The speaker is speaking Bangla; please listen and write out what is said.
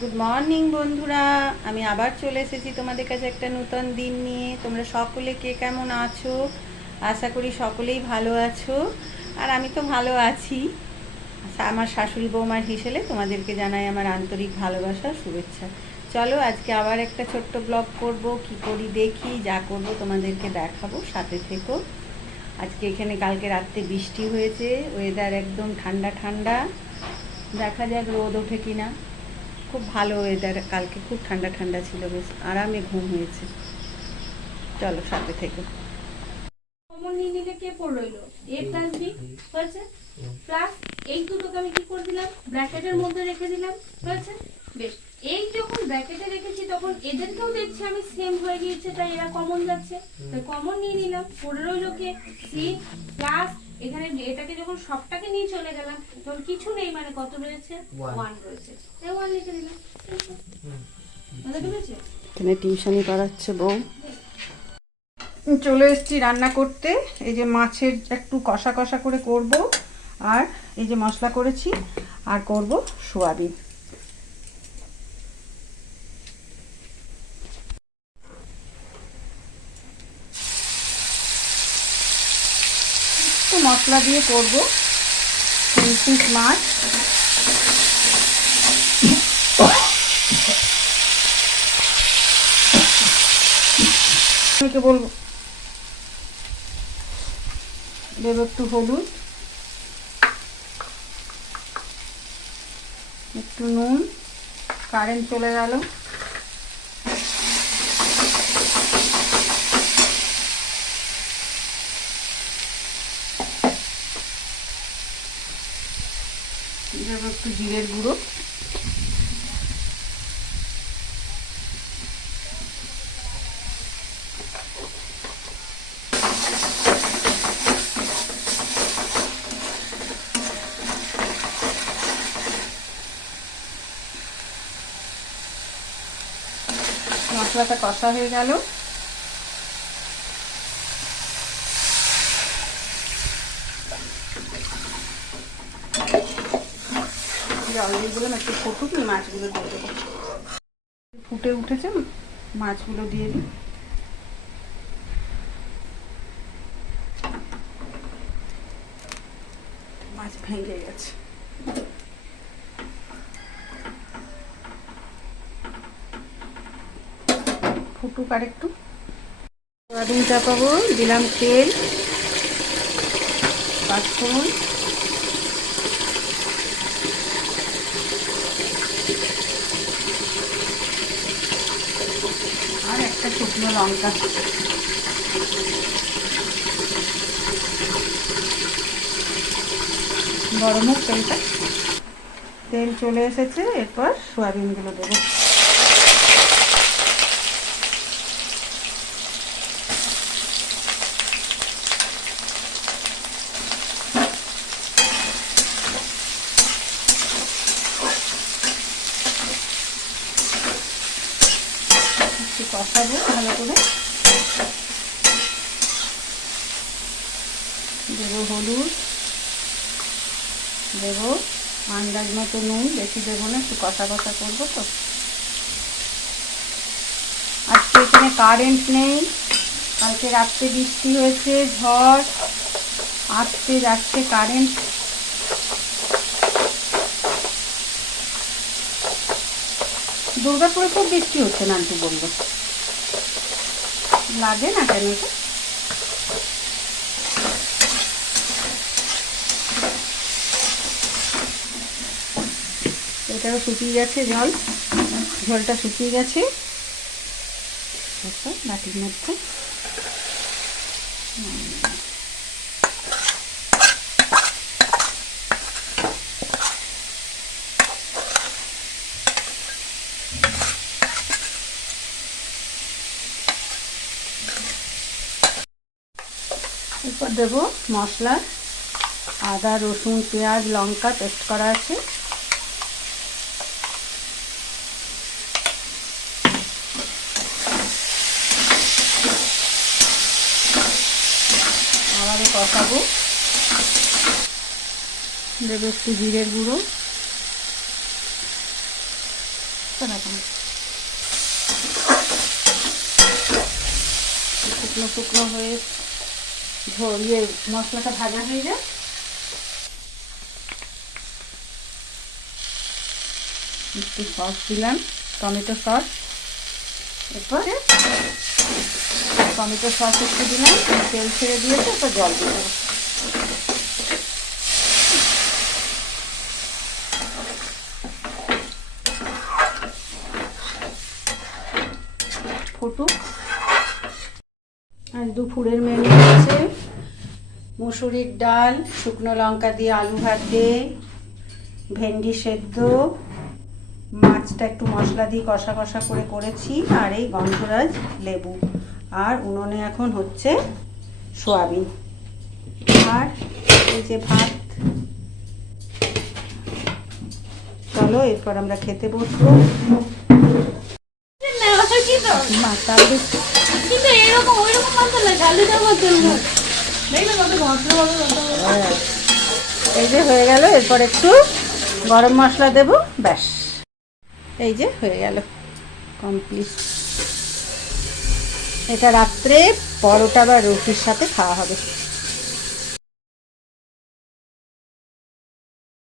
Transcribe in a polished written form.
গুড মর্নিং বন্ধুরা, আমি আবার চলে এসেছি তোমাদের কাছে একটা নতুন দিন নিয়ে। তোমরা সকলে কে কেমন আছো? আশা করি সকলেই ভালো আছো। আর আমি তো ভালো আছি। আমার শাশুড়ি বৌমার হিসেবে তোমাদেরকে জানাই আমার আন্তরিক ভালোবাসা, শুভেচ্ছা। চলো আজকে আবার একটা ছোট্ট ব্লগ করব, কি করি দেখি, যা করব তোমাদেরকে দেখাবো, সাথে থেকো। আজকে এখানে কালকে রাত্রে বৃষ্টি হয়েছে, ওয়েদার একদম ঠান্ডা ঠান্ডা। দেখা যাক রোদ ওঠে কিনা। খুব ভালো ওয়েদার, কালকে খুব ঠান্ডা ঠান্ডা ছিল, বেশ আরামে ঘুম হয়েছে। চলো সাথে থেকে। কমন নিয়ে নিলে কে পড়ে রইলো? এ প্লাস বি হয়েছে, প্লাস এই দুটোকে আমি কি করে দিলাম, ব্র্যাকেটের মধ্যে রেখে দিলাম, হয়েছে। বেশ, এই যখন ব্র্যাকেটে রেখেছি তখন এদেরকেও দেখছি আমি সেম হয়ে গিয়েছে, তাই এরা কমন যাচ্ছে, তাই কমন নিয়ে নিলাম। পড়ে রইলো কে? সি প্লাস এখানে এটাকে যখন সবটাকে নিয়ে চলে গেলাম তখন কিছু নেই, মানে কত রয়েছে? 1 রয়েছে, তাই 1 লিখে দিলাম। বুঝতে পেরেছো? এখানে টিউশনি করাচ্ছে বউ। চলে এসেছি রান্না করতে। এই যে মাছের একটু কষা কষা করে করব, আর এই যে মশলা করেছি, আর করব সোয়াবিন। একটু মশলা দিয়ে করব। 3 পিস মাছ, আমি বলবো দেব একটু হলুদ, একটু নুন। কারেন্ট চলে গেল। দেব একটু জিরের গুঁড়ো, মশলাটা কষা হয়ে গেল। জল দিয়ে দিলাম, একটু ফুটুক, মাছগুলো দিয়ে দেবো। ফুটে উঠেছে, মাছগুলো দিয়ে দিই। মাছ ভেঙে গেছে। ফুটুক আর একটু। সোয়াবিন চাপাবো, দিলাম তেল, পাঁচফোড়ন, আর একটা শুকনো লঙ্কা। গরম হোক তেলটা। তেল চলে এসেছে, এরপর সোয়াবিনগুলো দেবো। একটু কষাবো ভালো করে। দেবো হলুদ, দেবো আন্দাজ মতো নুন, বেশি দেবো না, একটু কষা কষা করবো তো। আজকে এখানে কারেন্ট নেই, কালকে রাত্রে বৃষ্টি হয়েছে, ঝড় আসছে যাচ্ছে কারেন্ট। দুর্গাপুরে খুব বৃষ্টি হচ্ছে, নান্টু বললো। লাগে না কেন এটা? এটাও শুকিয়ে গেছে, ঝোলটা শুকিয়ে গেছে। বাটির মধ্যে এরপর দেবো মশলা, আদা রসুন পেঁয়াজ লঙ্কা পেস্ট করা আছে। আবারও কষাবো। দেবো একটু জিরের গুঁড়ো, শুকনো শুকনো হয়ে ইয়ে মশলাটা ভাজা হয়ে যায়। একটু সস দিলাম, টমেটো সস। এরপরে টমেটো সস একটু দিলাম, তেল ছেড়ে দিয়েছে, এরপর জল দিয়ে দেবো। ফুটুক। আজ দুপুরের মেনু হচ্ছে মুসুরির ডাল, শুকনো লঙ্কা দিয়ে আলু ভাতে, ভেন্ডি সেদ্ধ, মাছটা একটু মশলা দিয়ে কষা কষা করে করেছি, আর এই গন্ধরাজ লেবু। আর উনুনে এখন হচ্ছে সোয়াবিন, আর এই যে ভাত। চলো এরপর আমরা খেতে বসবো। কিন্তু এরকম ওইরকম মতো না, ঝালুটার মতো এই যে হয়ে গেল, এরপর একটু গরম মশলা দেব, ব্যাস। এই যে হয়ে গেল, কমপ্লিট। এটা রাত্রে পরোটা বা রুটির সাথে খাওয়া হবে।